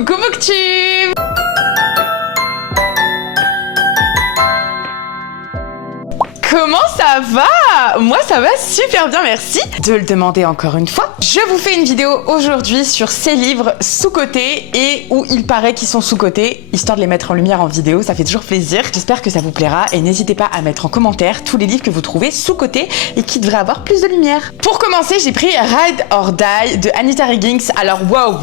Coucou Booktube! Comment ça va? Moi ça va super bien, merci de le demander encore une fois. Je vous fais une vidéo aujourd'hui sur ces livres sous-cotés et où il paraît qu'ils sont sous-cotés, histoire de les mettre en lumière en vidéo, ça fait toujours plaisir. J'espère que ça vous plaira et n'hésitez pas à mettre en commentaire tous les livres que vous trouvez sous-cotés et qui devraient avoir plus de lumière. Pour commencer, j'ai pris Ride or Die de Anita Higgins. Alors wow.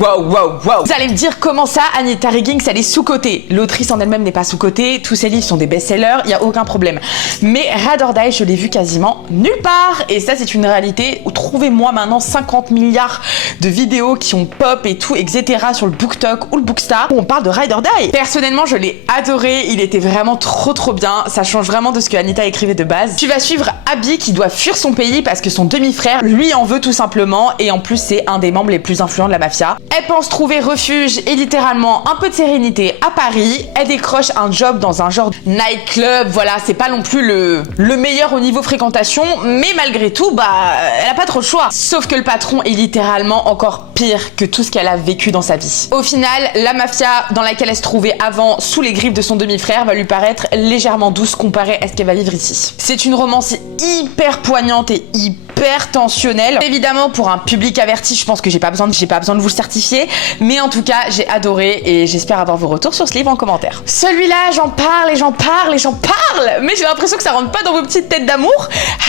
Vous allez me dire comment ça, Anita Higgins, elle est sous-cotée. L'autrice en elle-même n'est pas sous-cotée, tous ses livres sont des best-sellers, il n'y a aucun problème. Mais Ride or Die, je l'ai vu quasiment nulle part. Et ça, c'est une réalité où trouvez-moi maintenant 50 milliards de vidéos qui ont pop et tout, etc. sur le BookTok ou le Bookstar où on parle de Ride or Die. Personnellement, je l'ai adoré. Il était vraiment trop bien. Ça change vraiment de ce que Anita écrivait de base. Tu vas suivre Abby qui doit fuir son pays parce que son demi-frère lui en veut tout simplement. Et en plus, c'est un des membres les plus influents de la mafia. Elle pense trouver refuge et littéralement un peu de sérénité à Paris. Elle décroche un job dans un genre de nightclub. Voilà, c'est pas non plus le meilleur au niveau fréquentation, mais malgré tout, elle a pas trop le choix. Sauf que le patron est littéralement encore pire que tout ce qu'elle a vécu dans sa vie. Au final, la mafia dans laquelle elle se trouvait avant, sous les griffes de son demi-frère, va lui paraître légèrement douce comparée à ce qu'elle va vivre ici. C'est une romance hyper poignante et hyper tensionnelle. Évidemment, pour un public averti, je pense que j'ai pas besoin de vous le certifier, mais en tout cas, j'ai adoré et j'espère avoir vos retours sur ce livre en commentaire. Celui-là, j'en parle, mais j'ai l'impression que ça rentre pas dans vos petites têtes d'amour.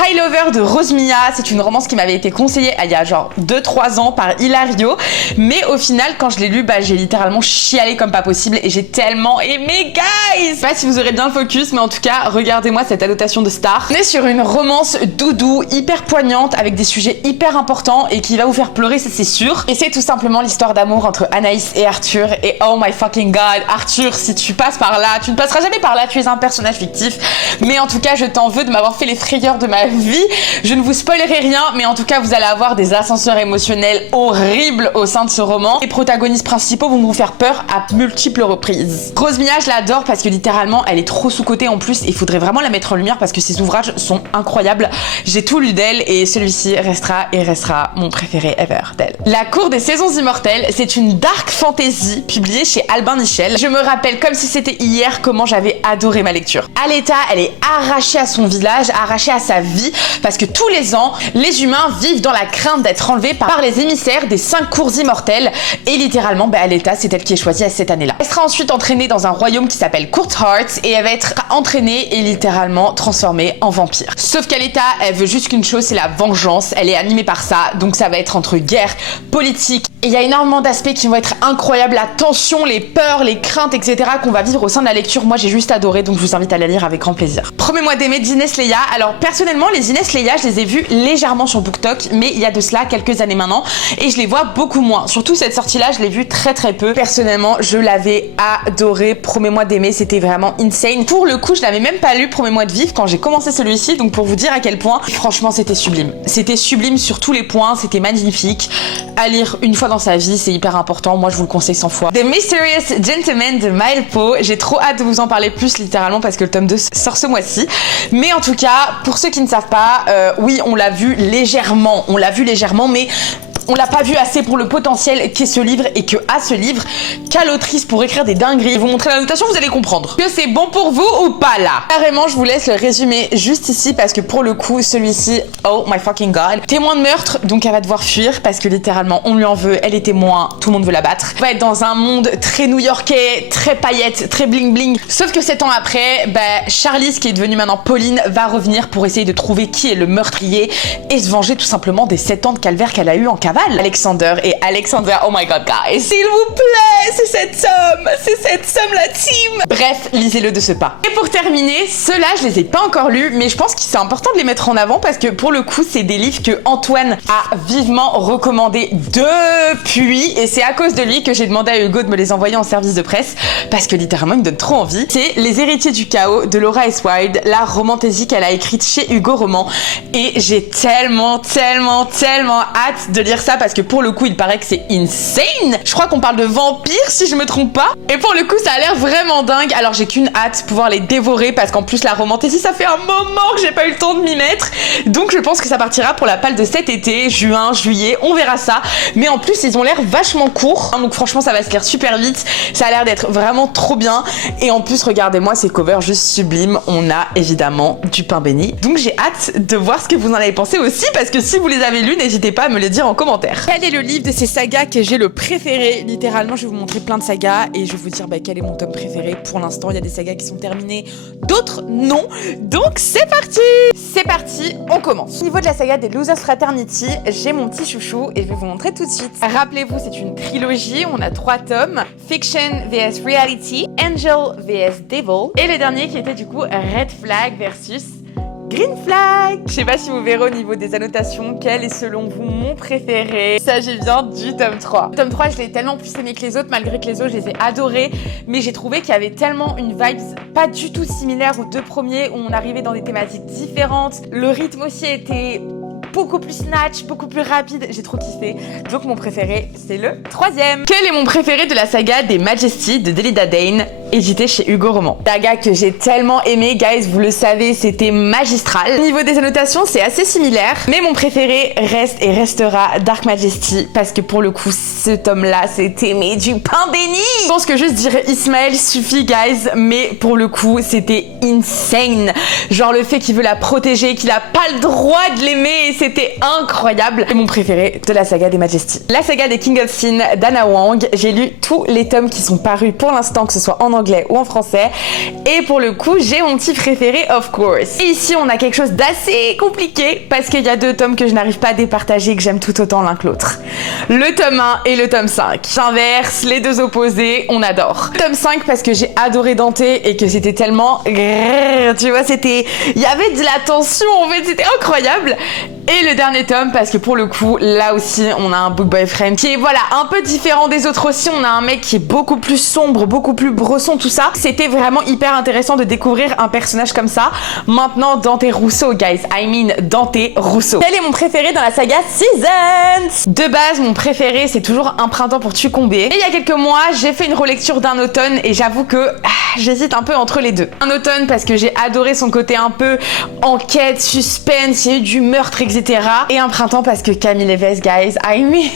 High Lover de Rose Mia, c'est une romance qui m'avait été conseillée il y a genre 2-3 ans par Hilario, mais au final, quand je l'ai lu, j'ai littéralement chialé comme pas possible et j'ai tellement aimé, guys! Je sais pas si vous aurez bien le focus, mais en tout cas, regardez-moi cette annotation de star. On est sur une romance doudou, hyper poignante, avec des sujets hyper importants et qui va vous faire pleurer, ça c'est sûr. Et c'est tout simplement l'histoire d'amour entre Anaïs et Arthur. Et oh my fucking god, Arthur, si tu passes par là, tu ne passeras jamais par là, tu es un personnage fictif. Mais en tout cas, je t'en veux de m'avoir fait les frayeurs de ma vie. Je ne vous spoilerai rien, mais en tout cas, vous allez avoir des ascenseurs émotionnels horribles au sein de ce roman. Les protagonistes principaux vont vous faire peur à multiples reprises. Rose Mia, je l'adore parce que littéralement, elle est trop sous-cotée en plus. Il faudrait vraiment la mettre en lumière parce que ses ouvrages sont incroyables. J'ai tout lu d'elle et celui-ci restera mon préféré ever d'elle. La Cour des Saisons Immortelles, c'est une dark fantasy publiée chez Albin Michel. Je me rappelle comme si c'était hier comment j'avais adoré ma lecture. Aletta, elle est arrachée à son village, arrachée à sa vie, parce que tous les ans, les humains vivent dans la crainte d'être enlevés par les émissaires des 5 cours immortelles. Et littéralement, Aletta, c'est elle qui est choisie à cette année-là. Elle sera ensuite entraînée dans un royaume qui s'appelle Courtheart et elle va être entraînée et littéralement transformée en vampire. Sauf qu'Aletta, elle veut juste qu'une chose, c'est la vengeance. Elle est animée par ça, donc ça va être entre guerre, politique. Et il y a énormément d'aspects qui vont être incroyables, la tension, les peurs, les craintes, etc. qu'on va vivre au sein de la lecture. Moi, j'ai juste adoré, donc je vous invite à la lire avec grand plaisir. Promets-moi d'aimer d'Inès Leia. Alors personnellement, les Inès Leia, je les ai vus légèrement sur BookTok, mais il y a de cela quelques années maintenant, et je les vois beaucoup moins. Surtout cette sortie-là, je l'ai vue très peu. Personnellement, je l'avais adoré. Promets-moi d'aimer, c'était vraiment insane. Pour le coup, je l'avais même pas lu Promets-moi de vivre quand j'ai commencé celui-ci, donc pour vous dire à quel point, franchement, c'était sublime. C'était sublime sur tous les points, c'était magnifique. À lire une fois dans sa vie, c'est hyper important. Moi, je vous le conseille 100 fois. The Mysterious Gentleman de Maël Pau. J'ai trop hâte de vous en parler plus, littéralement, parce que le tome 2 sort ce mois-ci. Mais en tout cas, pour ceux qui ne savent pas, oui, on l'a vu légèrement, mais on l'a pas vu assez pour le potentiel qu'est ce livre et que a ce livre, qu'a l'autrice pour écrire des dingueries. Je vais vous montrer la notation, vous allez comprendre. Que c'est bon pour vous ou pas là. Carrément, je vous laisse le résumé juste ici parce que pour le coup, celui-ci, oh my fucking god. Témoin de meurtre, donc elle va devoir fuir parce que littéralement, on lui en veut, elle est témoin, tout le monde veut la battre. Elle va être dans un monde très new-yorkais, très paillettes, très bling bling. Sauf que 7 ans après, Charlize, qui est devenue maintenant Pauline, va revenir pour essayer de trouver qui est le meurtrier et se venger tout simplement des 7 ans de calvaire qu'elle a eu en cavale. Alexander et Alexandra, oh my god guys, s'il vous plaît, c'est cette somme la team. Bref, lisez-le de ce pas. Et pour terminer, ceux-là je les ai pas encore lus, mais je pense que c'est important de les mettre en avant parce que pour le coup c'est des livres que Antoine a vivement recommandé depuis, et c'est à cause de lui que j'ai demandé à Hugo de me les envoyer en service de presse parce que littéralement il me donne trop envie. C'est Les Héritiers du Chaos de Laura S. Wilde, la romantaisie qu'elle a écrite chez Hugo Roman, et j'ai tellement hâte de lire ça parce que pour le coup il paraît que c'est insane. Je crois qu'on parle de vampires si je me trompe pas. Et pour le coup ça a l'air vraiment dingue. Alors j'ai qu'une hâte pouvoir les dévorer parce qu'en plus la romantésie ça fait un moment que j'ai pas eu le temps de m'y mettre. Donc je pense que ça partira pour la palle de cet été, juin, juillet, on verra ça. Mais en plus ils ont l'air vachement courts, donc franchement ça va se lire super vite. Ça a l'air d'être vraiment trop bien. Et en plus regardez-moi ces covers juste sublimes. On a évidemment du pain béni. Donc j'ai hâte de voir ce que vous en avez pensé aussi, parce que si vous les avez lus, n'hésitez pas à me le dire en commentaire. Quel est le livre de ces sagas que j'ai le préféré? Littéralement je vais vous montrer plein de sagas et je vais vous dire quel est mon tome préféré. Pour l'instant il y a des sagas qui sont terminées, d'autres non. Donc c'est parti. C'est parti, on commence. Au niveau de la saga des Losers Fraternity, j'ai mon petit chouchou et je vais vous montrer tout de suite. Rappelez-vous, c'est une trilogie, on a 3 tomes. Fiction vs Reality, Angel vs Devil, et le dernier qui était du coup Red Flag versus Green Flag. Je sais pas si vous verrez au niveau des annotations quel est selon vous mon préféré. Il s'agit bien du tome 3. Le tome 3, je l'ai tellement plus aimé que les autres, malgré que les autres, je les ai adorés. Mais j'ai trouvé qu'il y avait tellement une vibe pas du tout similaire aux 2 premiers, où on arrivait dans des thématiques différentes. Le rythme aussi était beaucoup plus snatch, beaucoup plus rapide, j'ai trop kiffé. Donc mon préféré, c'est le 3e. Quel est mon préféré de la saga des Majesty de Delida Dane, édité chez Hugo Roman? Saga que j'ai tellement aimé, guys, vous le savez, c'était magistral. Au niveau des annotations, c'est assez similaire, mais mon préféré reste et restera Dark Majesty, parce que pour le coup, ce tome-là, c'était mais du pain béni. Je pense que juste dire Ismaël suffit, guys, mais pour le coup, c'était insane. Genre le fait qu'il veut la protéger, qu'il a pas le droit de l'aimer, c'était incroyable. C'est mon préféré de la saga des Majesty. La saga des King of Sin d'Anna Wang, j'ai lu tous les tomes qui sont parus pour l'instant, que ce soit en anglais ou en français. Et pour le coup, j'ai mon petit préféré, of course. Et ici, on a quelque chose d'assez compliqué parce qu'il y a 2 tomes que je n'arrive pas à départager et que j'aime tout autant l'un que l'autre. Le tome 1 et le tome 5. J'inverse les 2 opposés, on adore. Le tome 5 parce que j'ai adoré Dante et que c'était tellement... Tu vois, c'était... Il y avait de la tension, en fait, c'était incroyable. Et le dernier tome parce que pour le coup, là aussi, on a un book boyfriend qui est, voilà, un peu différent des autres aussi. On a un mec qui est beaucoup plus sombre, beaucoup plus bresson, tout ça. C'était vraiment hyper intéressant de découvrir un personnage comme ça. Maintenant, Dante Rousseau, guys. I mean, Dante Rousseau. Quel est mon préféré dans la saga Seasons? De base, mon préféré, c'est toujours Un printemps pour Tucombé. Et il y a quelques mois, j'ai fait une relecture d'Un automne et j'avoue que j'hésite un peu entre les deux. Un automne parce que j'ai adoré son côté un peu enquête, suspense, il y a eu du meurtre, etc. Et Un printemps parce que Camille Leves, guys, I mean...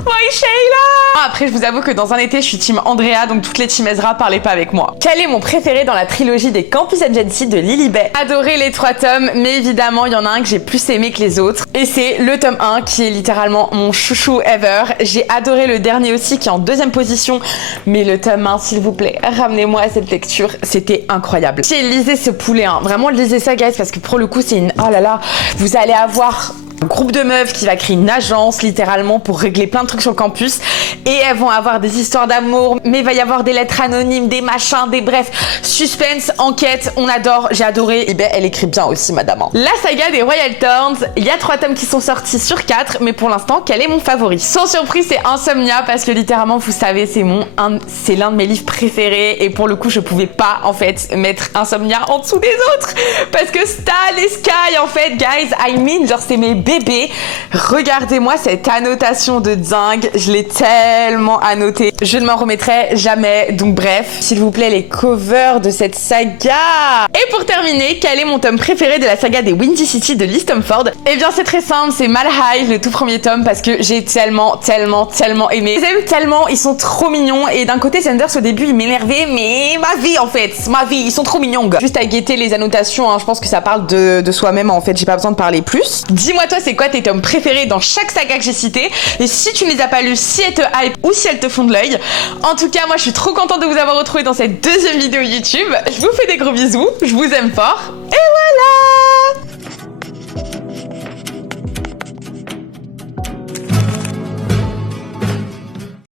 My Sheila! Après, je vous avoue que dans un été, je suis team Andrea, donc toutes les team Ezra, parlez pas avec moi. Quel est mon préféré dans la trilogie des Campus Agency de Lily Bay? Adoré les 3 tomes, mais évidemment, il y en a un que j'ai plus aimé que les autres. Et c'est le tome 1 qui est littéralement mon chouchou ever. J'ai adoré le dernier aussi qui est en 2e position, mais le tome 1, s'il vous plaît, ramenez-moi à cette lecture, c'était incroyable. Lisez ce poulet, hein. Vraiment lisez ça, guys, parce que pour le coup, c'est une... Oh là là, vous allez avoir... un groupe de meufs qui va créer une agence littéralement pour régler plein de trucs sur le campus et elles vont avoir des histoires d'amour, mais il va y avoir des lettres anonymes, des machins, des brefs, suspense, enquête, on adore, j'ai adoré. Et ben elle écrit bien aussi, madame. La saga des Royal Thorns, il y a 3 tomes qui sont sortis sur 4, mais pour l'instant, quel est mon favori? Sans surprise, c'est Insomnia parce que littéralement, vous savez, c'est l'un de mes livres préférés et pour le coup, je pouvais pas en fait mettre Insomnia en dessous des autres parce que Stan et Sky, en fait, guys, I mean, genre c'est mes bébé, regardez-moi cette annotation de dingue, je l'ai tellement annotée, je ne m'en remettrai jamais. Donc bref, s'il vous plaît, les covers de cette saga. Et pour terminer, quel est mon tome préféré de la saga des Windy City de Liz Tomford? Eh bien c'est très simple, c'est Malhive, le tout premier tome, parce que j'ai tellement aimé. Je les aime tellement, ils sont trop mignons. Et d'un côté, Sanders au début il m'énervait, mais ma vie en fait, ma vie, ils sont trop mignons, gars. Juste à guetter les annotations, hein, je pense que ça parle de soi-même en fait, j'ai pas besoin de parler plus. Dis-moi toi, c'est quoi tes tomes préférés dans chaque saga que j'ai cité? Et si tu ne les as pas lus, si elles te hype ou si elles te font de l'œil. En tout cas, moi je suis trop contente de vous avoir retrouvé dans cette 2e vidéo YouTube. Je vous fais des gros bisous, je vous aime fort